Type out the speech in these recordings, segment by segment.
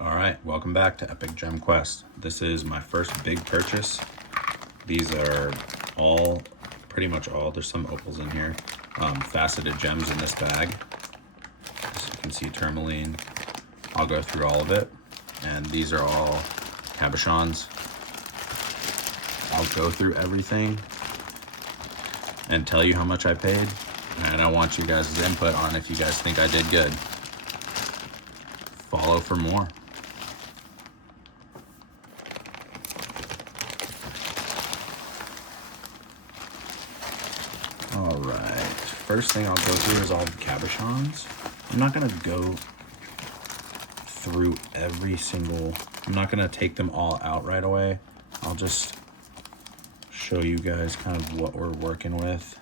Alright, welcome back to Epic Gem Quest. This is my first big purchase. These are all, pretty much all, there's some opals in here, faceted gems in this bag. As you can see, tourmaline. I'll go through all of it. And these are all cabochons. I'll go through everything and tell you how much I paid. And I want you guys' input on if you guys think I did good. Follow for more. Alright, first thing I'll go through is all the cabochons. I'm not gonna go through every single, I'm not gonna take them all out right away. I'll just show you guys kind of what we're working with.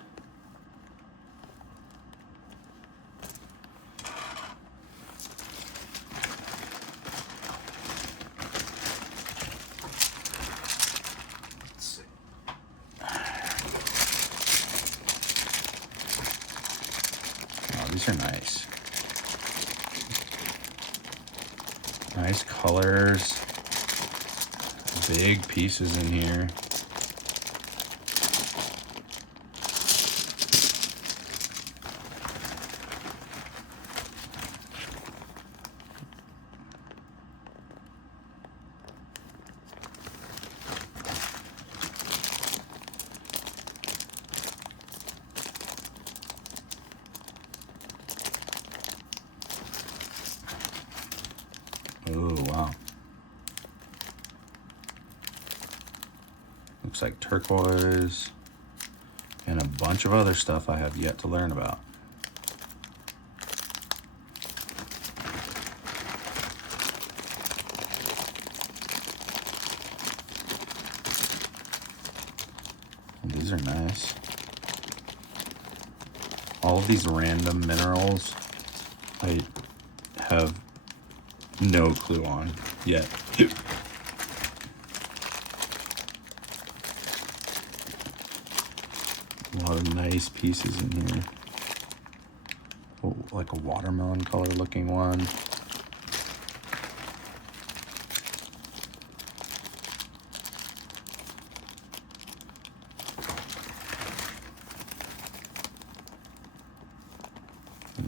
These are nice. Nice colors. Big pieces in here. Oh, wow. Looks like turquoise and a bunch of other stuff I have yet to learn about. And these are nice. All of these random minerals I have no clue on yet. A lot of nice pieces in here. Oh, like a watermelon color looking one.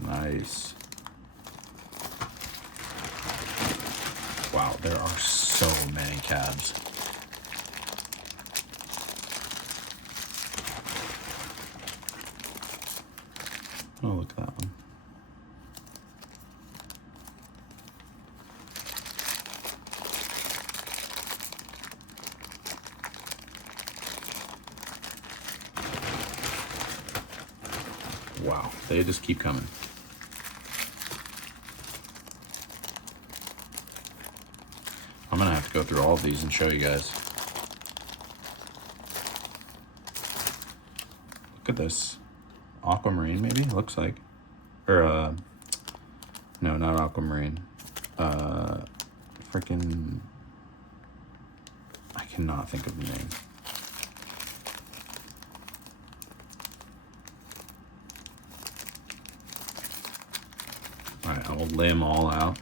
Nice. Wow, there are so many cabs. Oh, look at that one. Wow, they just keep coming. I'm gonna have to go through all of these and show you guys. Look at this. Aquamarine, maybe? Looks like. Or, no, not aquamarine. Freaking, I cannot think of the name. All right, I will lay them all out.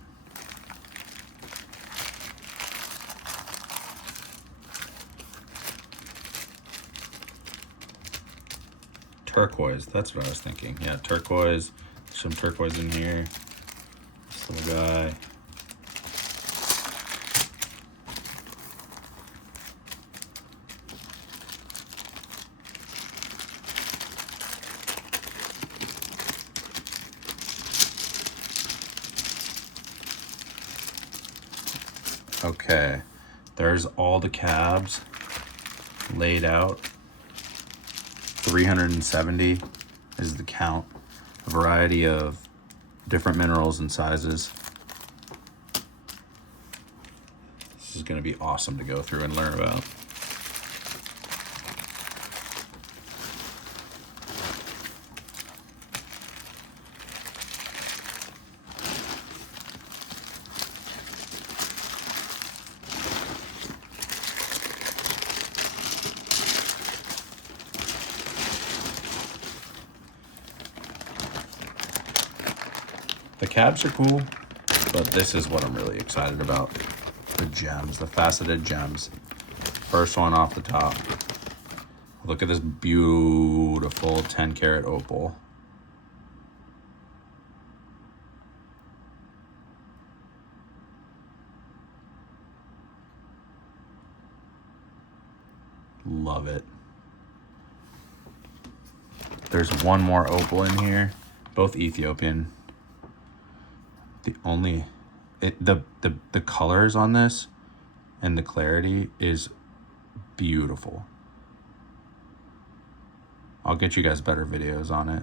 Turquoise, that's what I was thinking. Yeah, turquoise. Some turquoise in here. This little guy. Okay, there's all the cabs laid out. 370 is the count. A variety of different minerals and sizes. This is going to be awesome to go through and learn about. The cabs are cool. but this is what I'm really excited about. The gems, the faceted gems. First one off the top. Look at this beautiful 10 karat opal. Love it. There's one more opal in here, both Ethiopian. The colors on this and the clarity is beautiful. I'll get you guys better videos on it.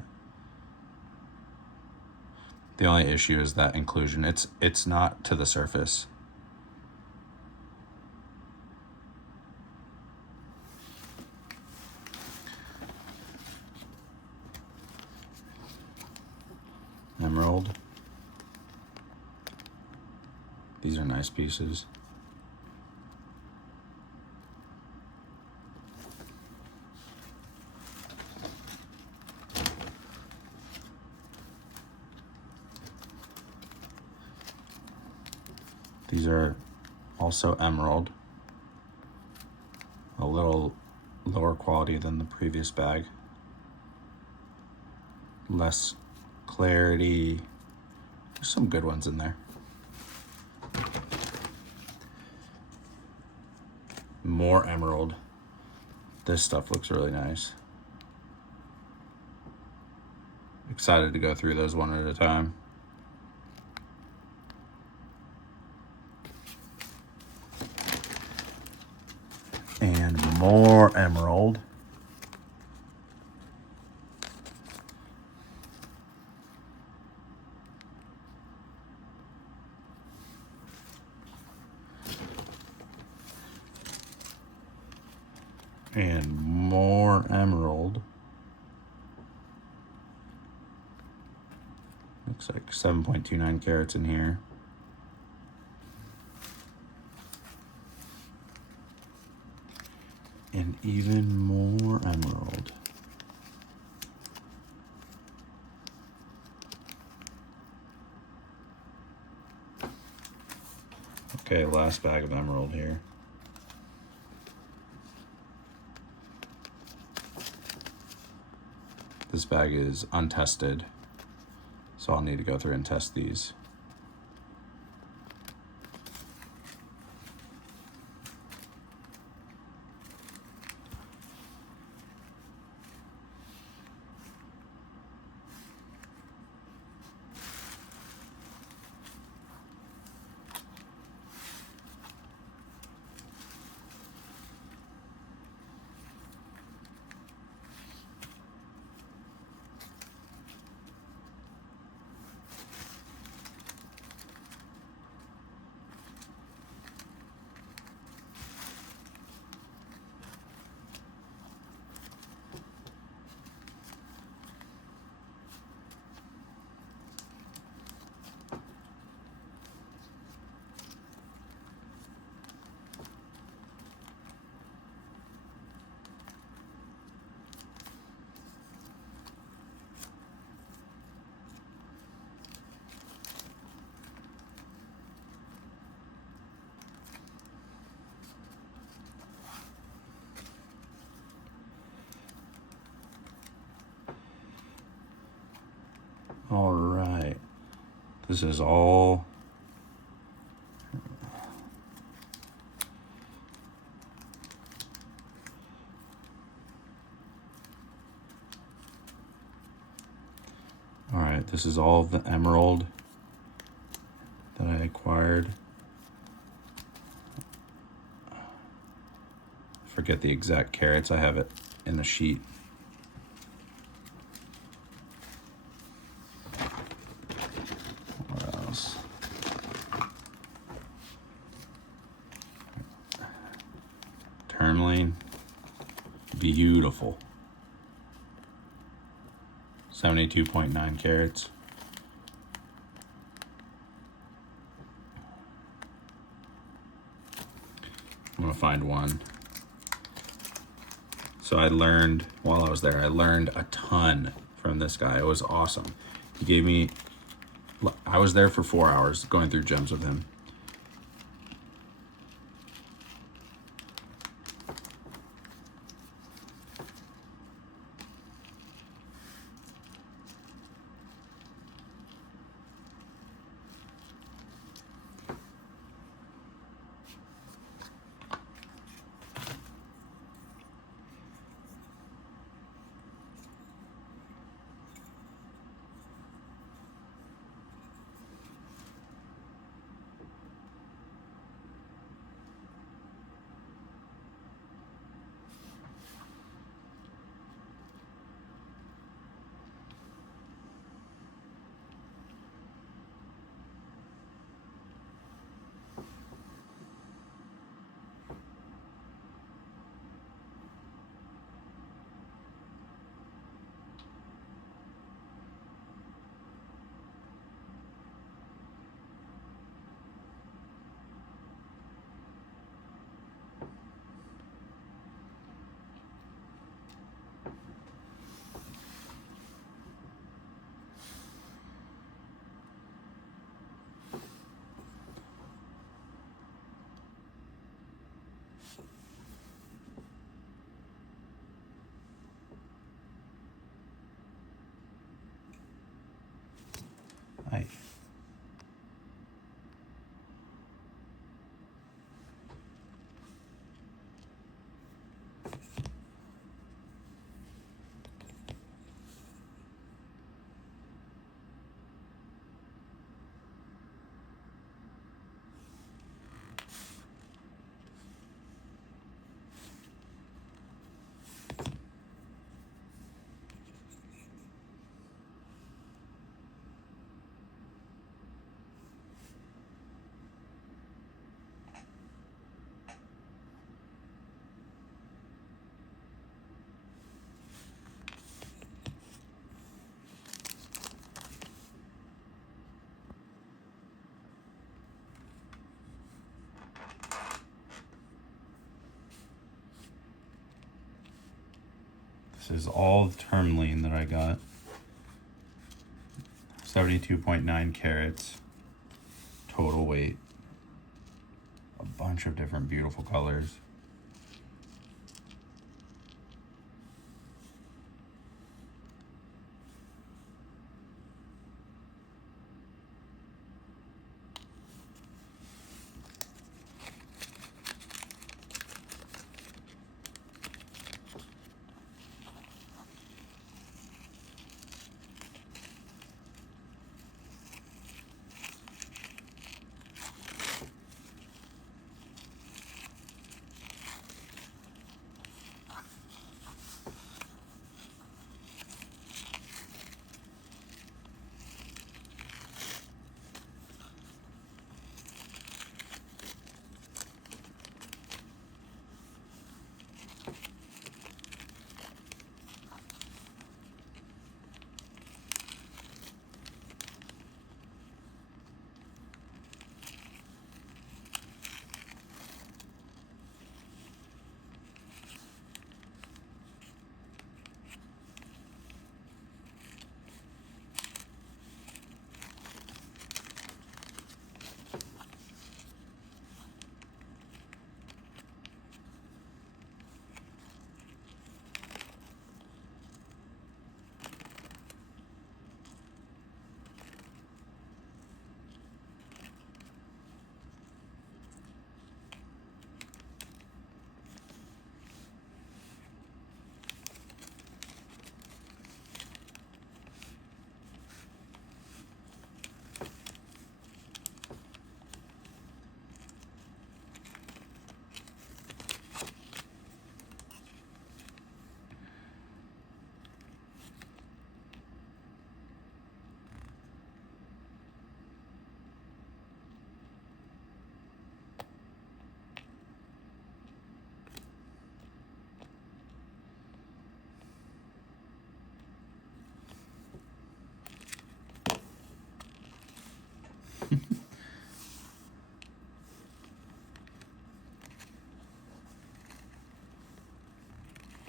The only issue is that inclusion. It's not to the surface. Emerald. These are nice pieces. These are also emerald. A little lower quality than the previous bag. Less clarity. There's some good ones in there. More emerald. This stuff looks really nice. Excited to go through those one at a time. And more emerald. And more emerald. Looks like 7.29 carats in here. And even more emerald. Okay, last bag of emerald here. This bag is untested, so I'll need to go through and test these. All right, this is all this is all of the emerald that I acquired. Forget the exact carats, I have it in the sheet. What else? Tourmaline, beautiful. 72.9 carats. I'm gonna find one. So I learned, while I was there, I learned a ton from this guy. It was awesome. He gave me I was there for 4 hours going through gems with him. Hi. This is all the tourmaline that I got. 72.9 carats total weight. A bunch of different beautiful colors.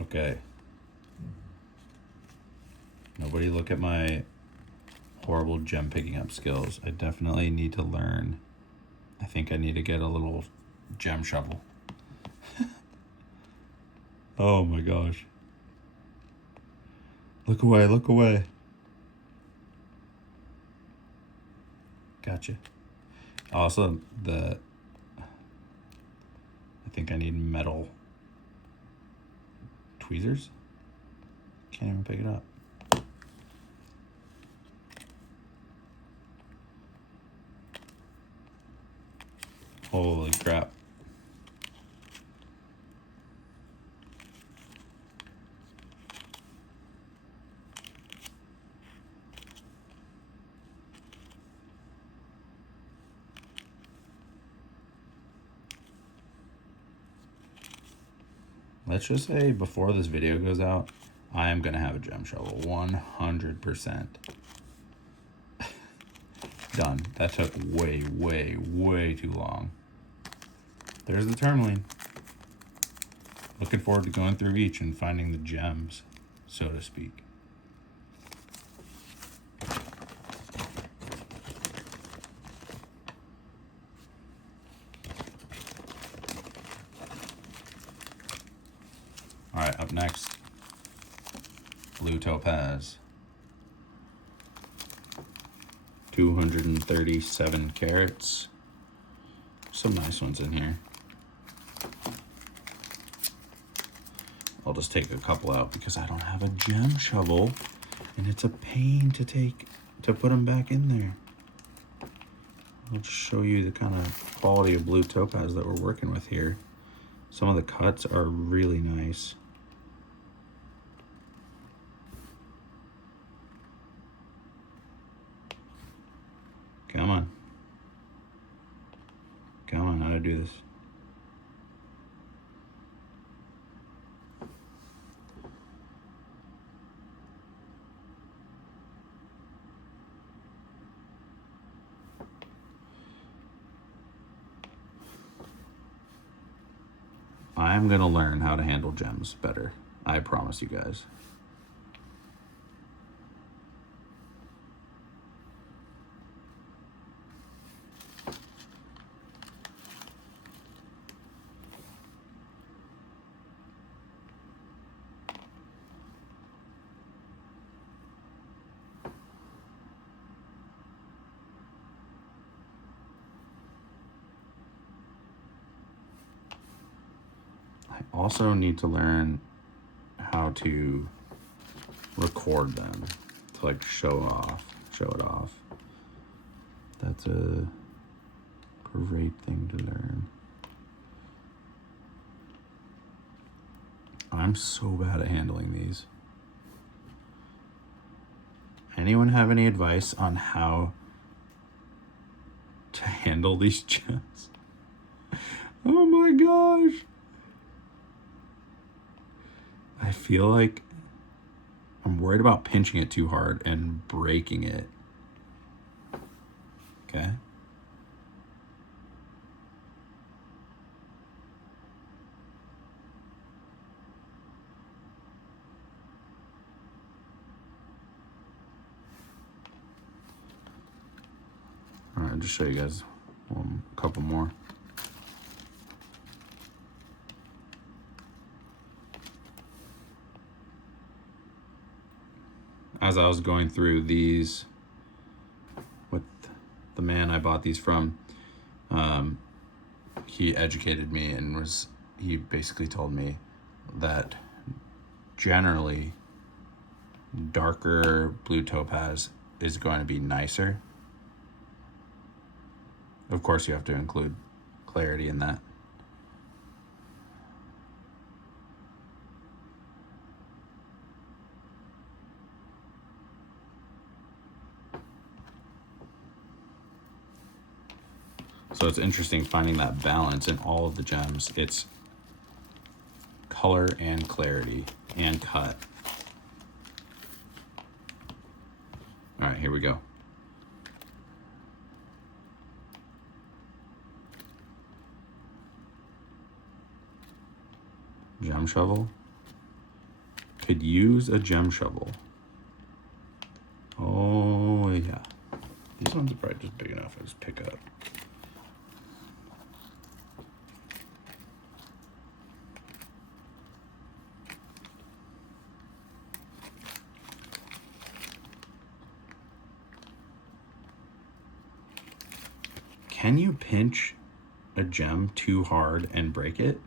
Okay. Nobody look at my horrible gem picking up skills. I definitely need to learn. I think I need to get a little gem shovel. Oh my gosh. Look away, look away. Gotcha. Also, I think I need metal tweezers. Can't even pick it up. Holy crap. Let's just say before this video goes out, I am gonna have a gem shovel, 100%. Done. That took way, way, way too long. There's the tourmaline. Looking forward to going through each and finding the gems, so to speak. All right, up next, blue topaz. 237 carats. Some nice ones in here. I'll just take a couple out because I don't have a gem shovel and it's a pain to put them back in there. I'll just show you the kind of quality of blue topaz that we're working with here. Some of the cuts are really nice. Come on. Come on, how to do this. I'm gonna learn how to handle gems better. I promise you guys. I also need to learn how to record them to like show it off. That's a great thing to learn. I'm so bad at handling these. Anyone have any advice on how to handle these gems? Oh my gosh. I feel like I'm worried about pinching it too hard and breaking it. Okay. All right, I'll just show you guys a couple more. As I was going through these with the man I bought these from, he educated me and he basically told me that generally darker blue topaz is going to be nicer. Of course, you have to include clarity in that. So it's interesting finding that balance in all of the gems. It's color and clarity and cut. All right, here we go. Gem shovel. Could use a gem shovel. Oh yeah. ones are probably just big enough. I just pick up. Can you pinch a gem too hard and break it?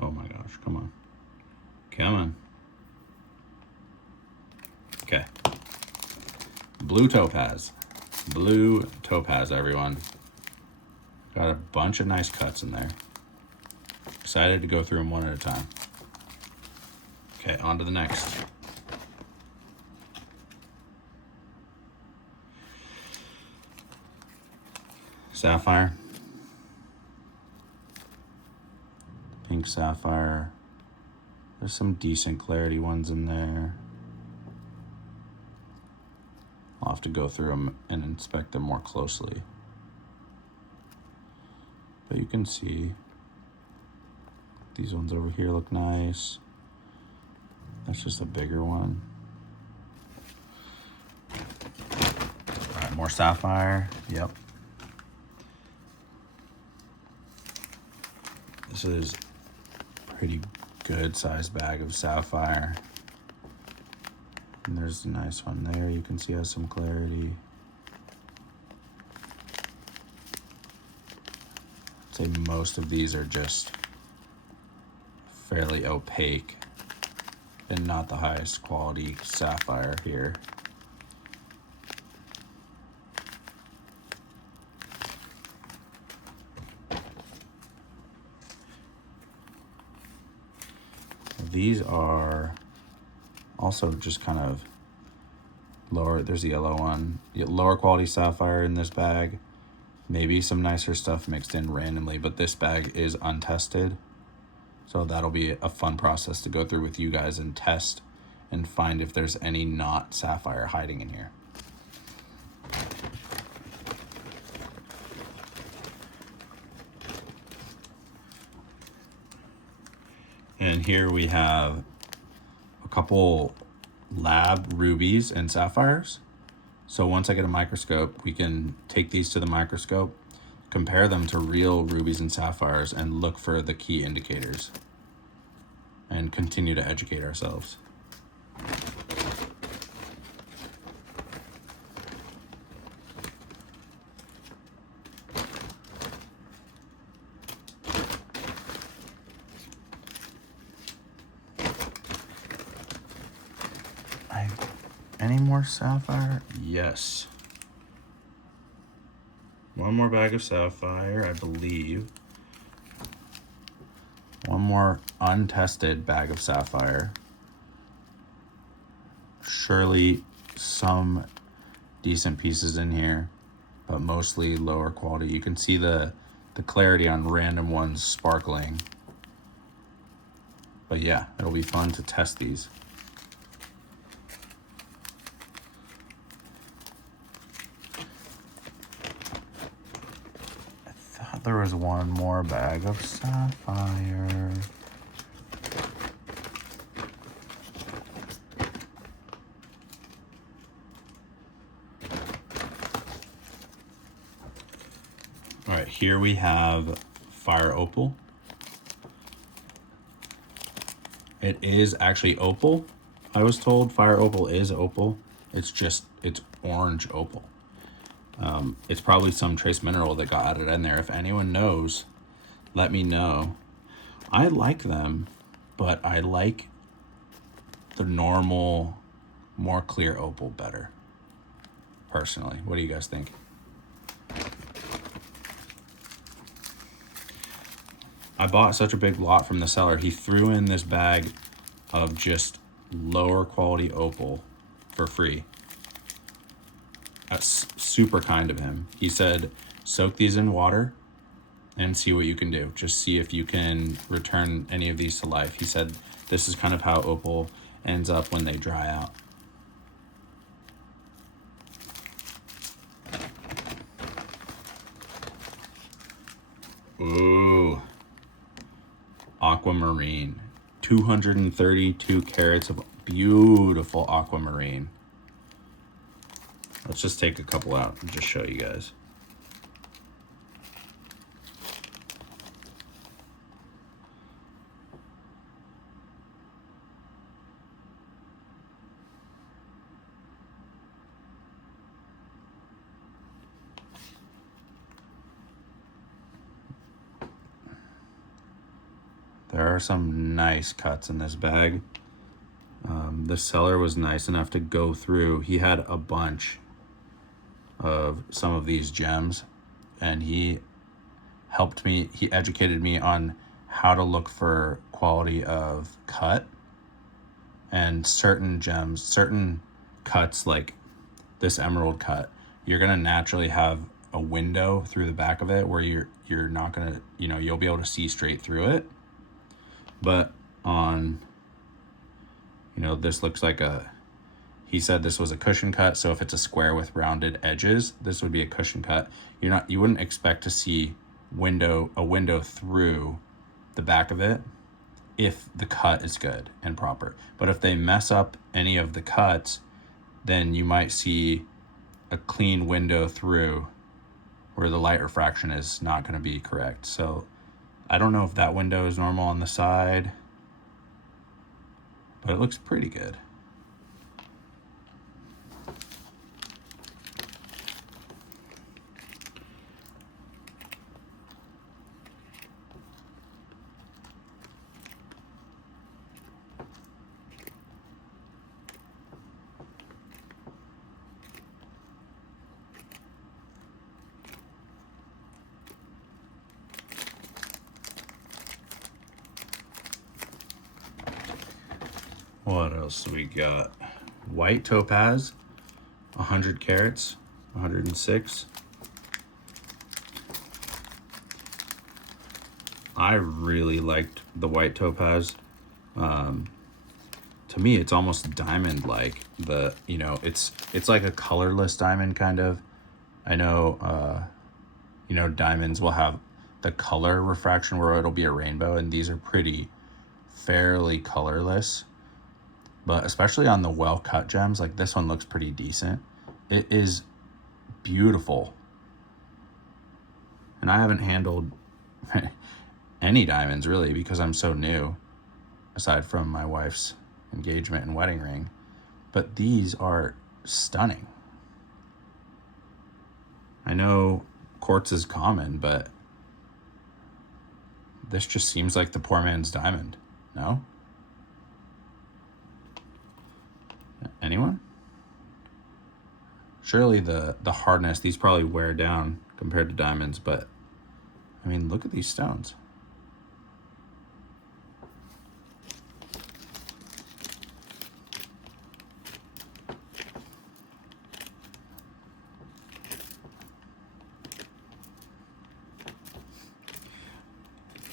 Oh my gosh, come on. Come on. Okay. Blue topaz. Blue topaz, everyone. Got a bunch of nice cuts in there. Excited to go through them one at a time. Okay, on to the next. Sapphire. Pink sapphire. There's some decent clarity ones in there. I'll have to go through them and inspect them more closely. But you can see these ones over here look nice. That's just a bigger one. All right, more sapphire. Yep. This is a pretty good sized bag of sapphire. And there's a nice one there. You can see has some clarity. I'd say most of these are just fairly opaque and not the highest quality sapphire here. These are also just kind of lower. There's a yellow one. Lower quality sapphire in this bag. Maybe some nicer stuff mixed in randomly, but this bag is untested. So that'll be a fun process to go through with you guys and test and find if there's any not sapphire hiding in here. And here we have a couple lab rubies and sapphires. So once I get a microscope, we can take these to the microscope, compare them to real rubies and sapphires, and look for the key indicators and continue to educate ourselves. Any more sapphire? Yes. One more bag of sapphire, I believe. One more untested bag of sapphire. Surely some decent pieces in here, but mostly lower quality. You can see the clarity on random ones sparkling. But yeah, it'll be fun to test these. There was one more bag of sapphire. All right, here we have fire opal. It is actually opal. I was told fire opal is opal. It's orange opal. It's probably some trace mineral that got added in there. If anyone knows, let me know. I like them, but I like the normal, more clear opal better, personally. What do you guys think? I bought such a big lot from the seller. He threw in this bag of just lower quality opal for free. That's super kind of him. He said, soak these in water and see what you can do. Just see if you can return any of these to life. He said this is kind of how opal ends up when they dry out. Ooh. aquamarine. 232 carats of beautiful aquamarine. Let's just take a couple out and just show you guys. There are some nice cuts in this bag. The seller was nice enough to go through. He had a bunch of some of these gems, and he helped me. He educated me on how to look for quality of cut, and certain gems, certain cuts like this emerald cut, you're gonna naturally have a window through the back of it where you're not gonna, you'll be able to see straight through it. But on, this looks like he said this was a cushion cut. So if it's a square with rounded edges, this would be a cushion cut. You wouldn't expect to see a window through the back of it if the cut is good and proper. But if they mess up any of the cuts, then you might see a clean window through where the light refraction is not going to be correct. So I don't know if that window is normal on the side, but it looks pretty good. What else do we got? White topaz, 100 carats, 106. I really liked the white topaz. To me, it's almost diamond-like. It's like a colorless diamond kind of. I know, diamonds will have the color refraction where it'll be a rainbow, and these are fairly colorless. But especially on the well-cut gems, like this one looks pretty decent. It is beautiful. And I haven't handled any diamonds really because I'm so new, aside from my wife's engagement and wedding ring. But these are stunning. I know quartz is common, but this just seems like the poor man's diamond. No? Anyone? Surely the hardness, these probably wear down compared to diamonds, but I mean, look at these stones.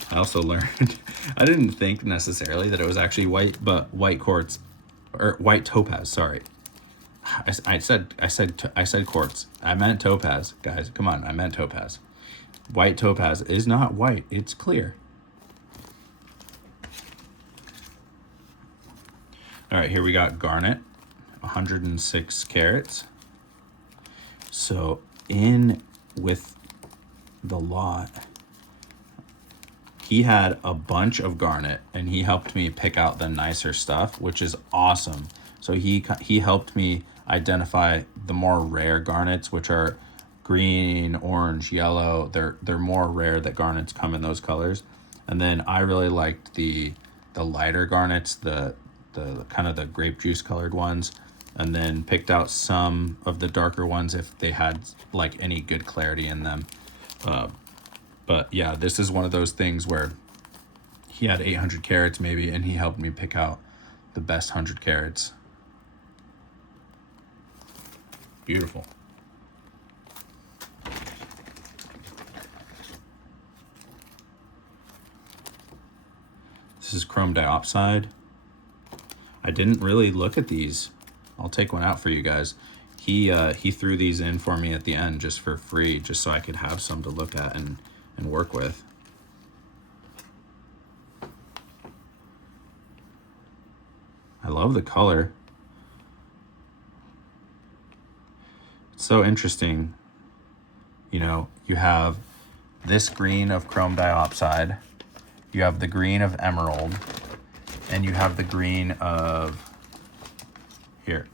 I also learned, I didn't think necessarily that it was actually white, but white quartz, or white topaz, sorry. I said quartz. I meant topaz, guys. Come on, I meant topaz. White topaz is not white, it's clear. All right, here we got garnet, 106 carats. So in with the lot, he had a bunch of garnet and he helped me pick out the nicer stuff, which is awesome. So he helped me identify the more rare garnets, which are green, orange, yellow. They're more rare that garnets come in those colors. And then I really liked the lighter garnets, the kind of the grape juice colored ones, and then picked out some of the darker ones if they had like any good clarity in them. But yeah, this is one of those things where he had 800 carats maybe, and he helped me pick out the best 100 carats. Beautiful. This is chrome diopside. I didn't really look at these. I'll take one out for you guys. He threw these in for me at the end just for free, just so I could have some to look at and work with. love the color. It's so interesting. You know, you have this green of chrome diopside, you have the green of emerald, and you have the green of here,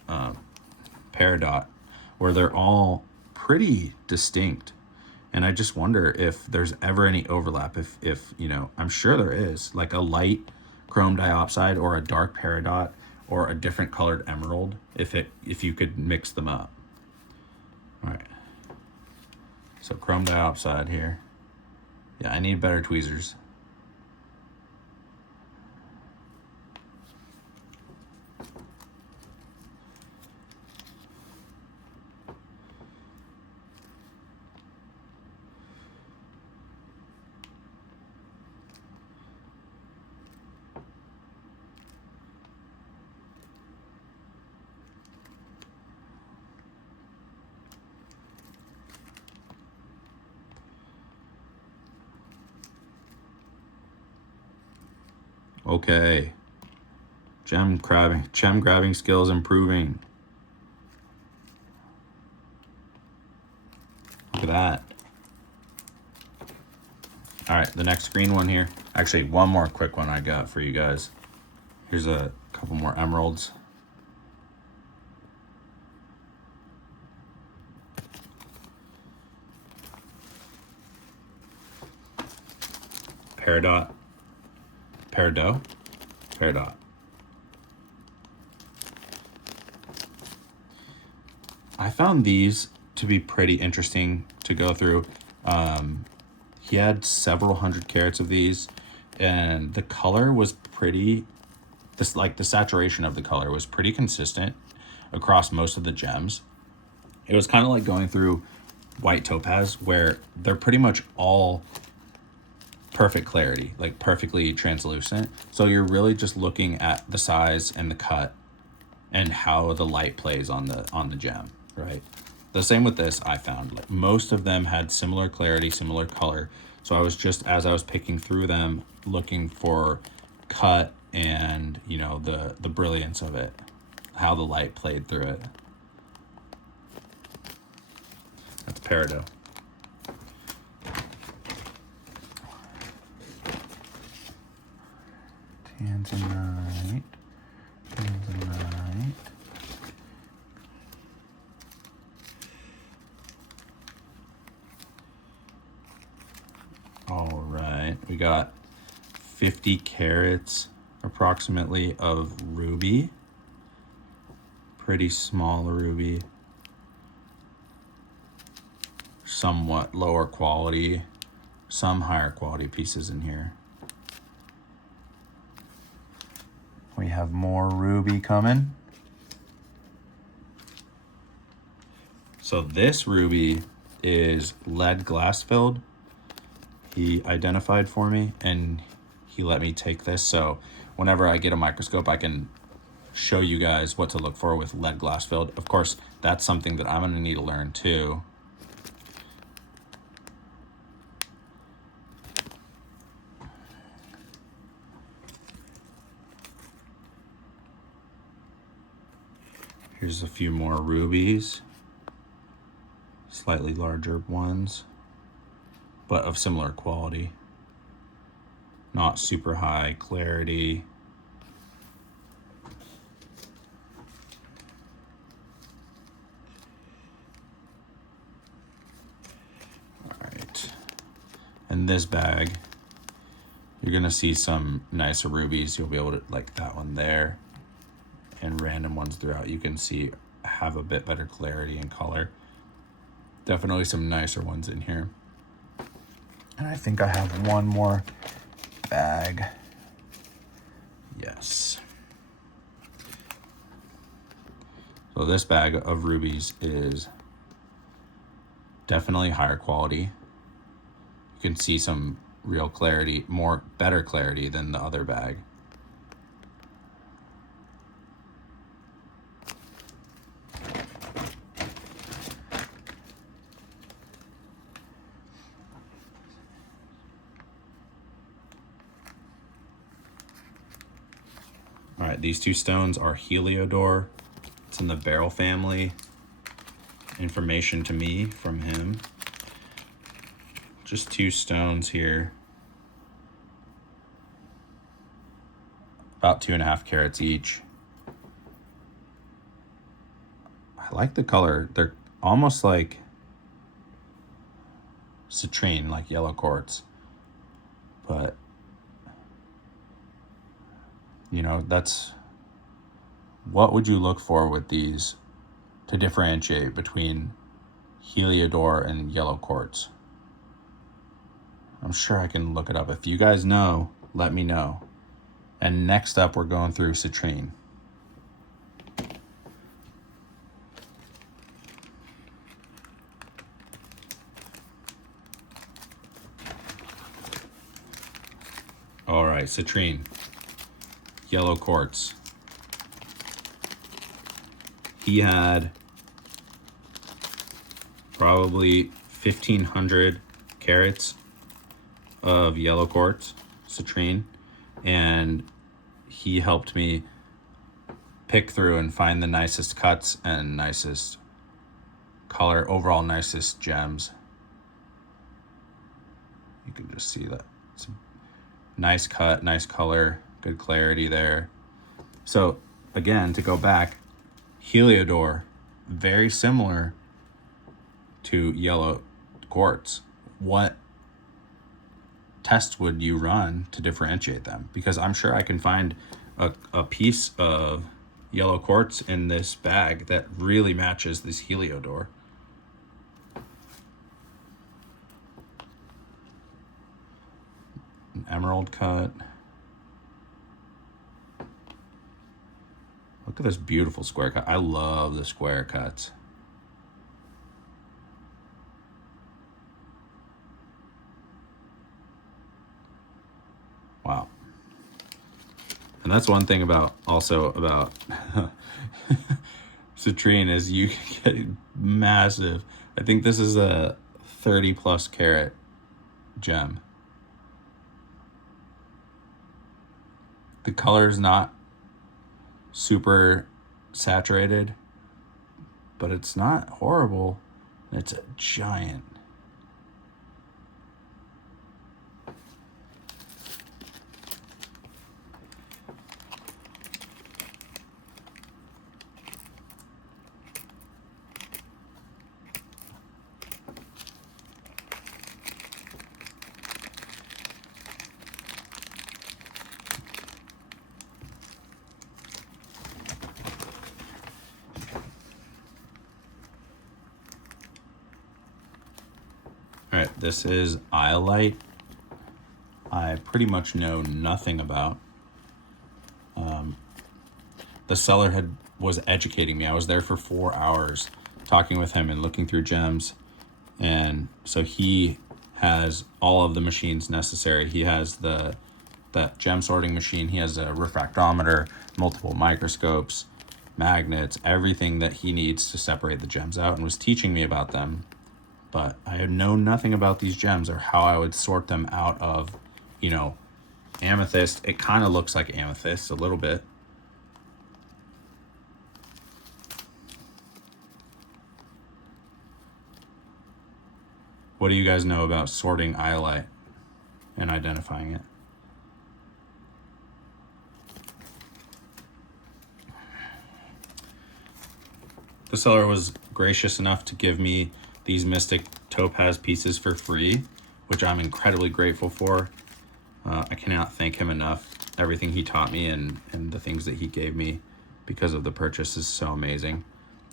peridot, where they're all pretty distinct. And I just wonder if there's ever any overlap, if you know, I'm sure there is, like a light chrome diopside or a dark peridot or a different colored emerald, if you could mix them up. All right. So chrome diopside here. Yeah, I need better tweezers. Okay. Gem grabbing skills improving. Look at that. All right, the next green one here. Actually, one more quick one I got for you guys. Here's a couple more emeralds. Peridot. Peridot. I found these to be pretty interesting to go through. He had several hundred carats of these, and the color was pretty, the saturation of the color was pretty consistent across most of the gems. It was kind of like going through white topaz, where they're pretty much all perfect clarity, like perfectly translucent. So you're really just looking at the size and the cut and how the light plays on the gem, right? The same with this, I found like most of them had similar clarity, similar color. So I was just, as I was picking through them, looking for cut and, you know, the brilliance of it, how the light played through it. That's peridot. Tanzanite. All right, we got 50 carats approximately of ruby. Pretty small ruby. Somewhat lower quality, some higher quality pieces in here. We have more ruby coming. So this ruby is lead glass filled. He identified for me and he let me take this. So whenever I get a microscope, I can show you guys what to look for with lead glass filled. Of course, that's something that I'm gonna need to learn too. Here's a few more rubies, slightly larger ones, but of similar quality. Not super high clarity. All right. In this bag, you're gonna see some nicer rubies. You'll be able to, like that one there, and random ones throughout, you can see have a bit better clarity and color. Definitely some nicer ones in here. And I think I have one more bag. Yes. So this bag of rubies is definitely higher quality. You can see some real clarity, better clarity than the other bag. All right, right, these two stones are Heliodor. It's in the Beryl family. Information to me from him. Just two stones here. About 2.5 carats each. I like the color. They're almost like citrine, like yellow quartz. But, you know, that's... What would you look for with these to differentiate between Heliodor and yellow quartz? I'm sure I can look it up. If you guys know, let me know. And next up, we're going through citrine. All right, citrine, yellow quartz. He had probably 1,500 carats of yellow quartz, citrine, and he helped me pick through and find the nicest cuts and nicest color, overall nicest gems. You can just see that. It's a nice cut, nice color, good clarity there. So again, to go back, Heliodor, very similar to yellow quartz. What test would you run to differentiate them? Because I'm sure I can find a piece of yellow quartz in this bag that really matches this Heliodor. An emerald cut. Look at this beautiful square cut. I love the square cuts. Wow. And that's one thing about citrine is you can get massive. I think this is a 30 plus carat gem. The color is not super saturated, but it's not horrible. It's a giant. All right, this is Iolite. I pretty much know nothing about. The seller was educating me. I was there for 4 hours talking with him and looking through gems. And so he has all of the machines necessary. He has that gem sorting machine. He has a refractometer, multiple microscopes, magnets, everything that he needs to separate the gems out, and was teaching me about them. But I had known nothing about these gems or how I would sort them out of, you know, amethyst. It kind of looks like amethyst a little bit. What do you guys know about sorting iolite and identifying it? The seller was gracious enough to give me these Mystic Topaz pieces for free, which I'm incredibly grateful for. I cannot thank him enough. Everything he taught me and the things that he gave me because of the purchase is so amazing.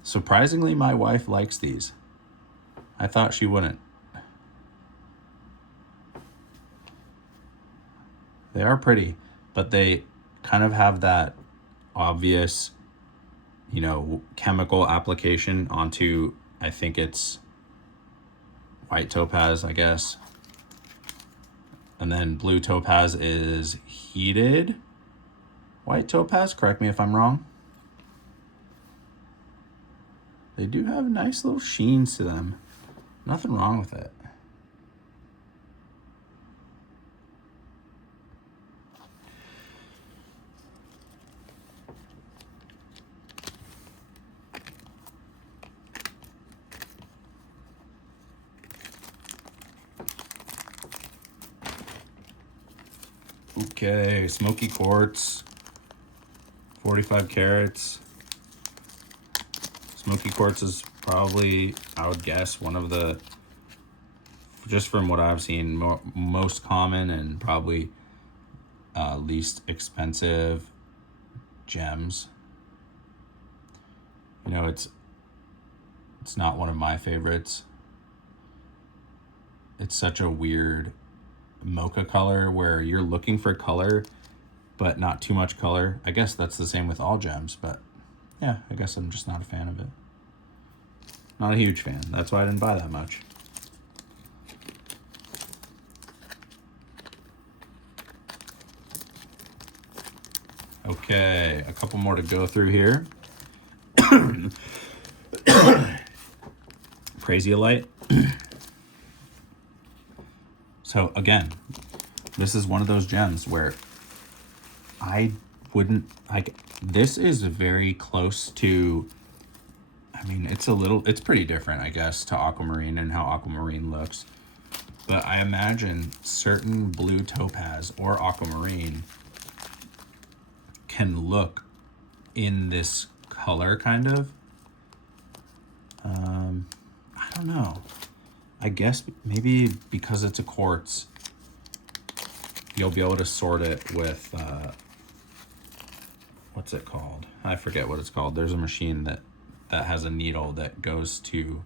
Surprisingly, my wife likes these. I thought she wouldn't. They are pretty, but they kind of have that obvious, you know, chemical application onto, I think it's white topaz, I guess. And then blue topaz is heated white topaz. Correct me if I'm wrong. They do have nice little sheens to them. Nothing wrong with it. Okay, smoky quartz, 45 carats. Smoky quartz is probably, I would guess, one of the, just from what I've seen, most common and probably least expensive gems. You know, it's not one of my favorites. It's such a weird mocha color where you're looking for color, but not too much color. I guess that's the same with all gems, but yeah, I guess I'm just not a fan of it. Not a huge fan. That's why I didn't buy that much. Okay, a couple more to go through here. Crazylight. So again, this is one of those gems where I wouldn't like. This is very close to, I mean, it's pretty different, I guess, to aquamarine and how aquamarine looks. But I imagine certain blue topaz or aquamarine can look in this color, kind of. I don't know. I guess maybe because it's a quartz, you'll be able to sort it with, what's it called? I forget what it's called. There's a machine that has a needle that goes to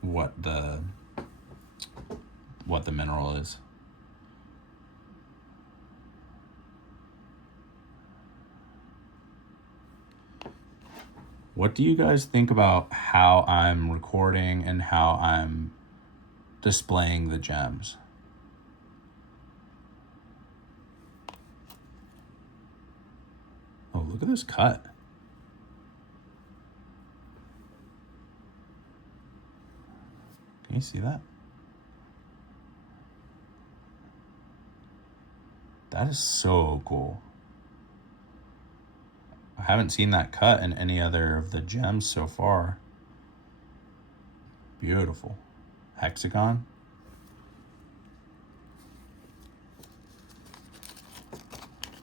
what the mineral is. What do you guys think about how I'm recording and how I'm displaying the gems? Oh, look at this cut. Can you see that? That is so cool. I haven't seen that cut in any other of the gems so far. Beautiful. Hexagon.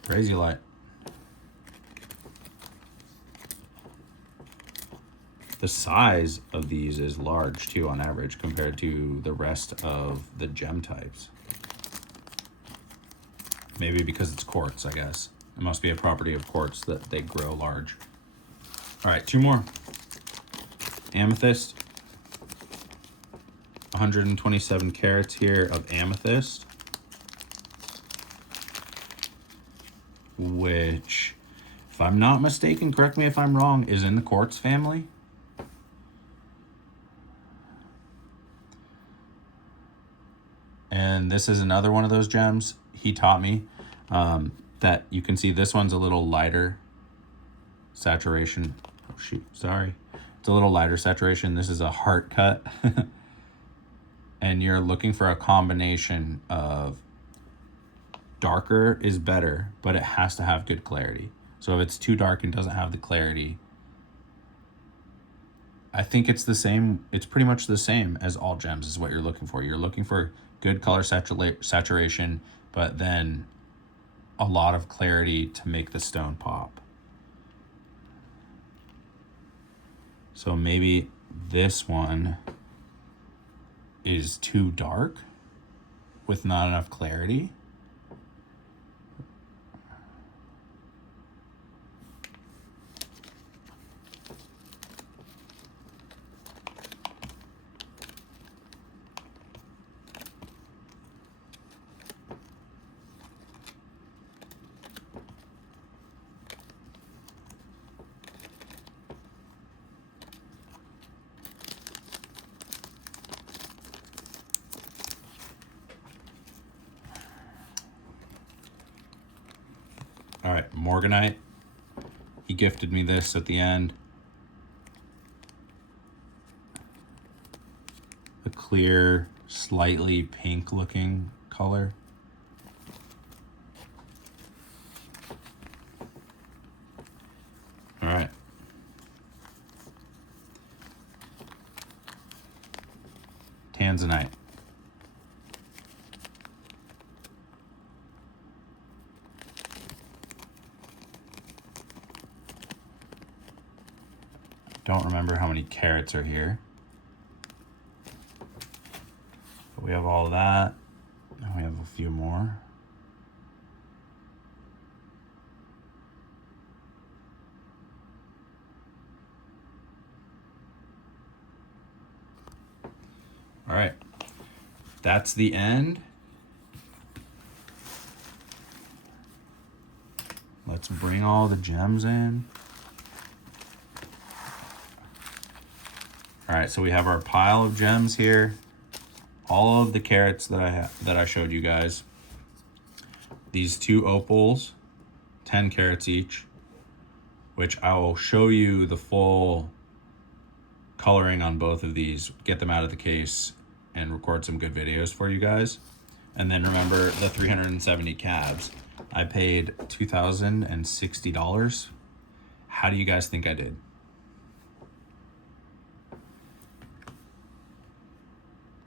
Crazylight. The size of these is large too on average compared to the rest of the gem types. Maybe because it's quartz, I guess. It must be a property of quartz that they grow large. All right, two more. Amethyst. 127 carats here of amethyst. Which, if I'm not mistaken, correct me if I'm wrong, is in the quartz family. And this is another one of those gems he taught me. That you can see this one's a little lighter saturation. Oh shoot, sorry. It's a little lighter saturation. This is a heart cut. And you're looking for a combination of darker is better, but it has to have good clarity. So if it's too dark and doesn't have the clarity, I think it's the same. It's pretty much the same as all gems is what you're looking for. You're looking for good color saturation, but then a lot of clarity to make the stone pop. So maybe this one is too dark with not enough clarity. All right, Morganite. He gifted me this at the end. A clear, slightly pink looking color. All right. Tanzanite. Don't remember how many carats are here. But we have all of that. And we have a few more. All right, that's the end. Let's bring all the gems in. All right, so we have our pile of gems here. All of the carats that I showed you guys. These 2 opals, 10 carats each, which I will show you the full coloring on both of these, get them out of the case, and record some good videos for you guys. And then remember the 370 cabs. I paid $2,060. How do you guys think I did?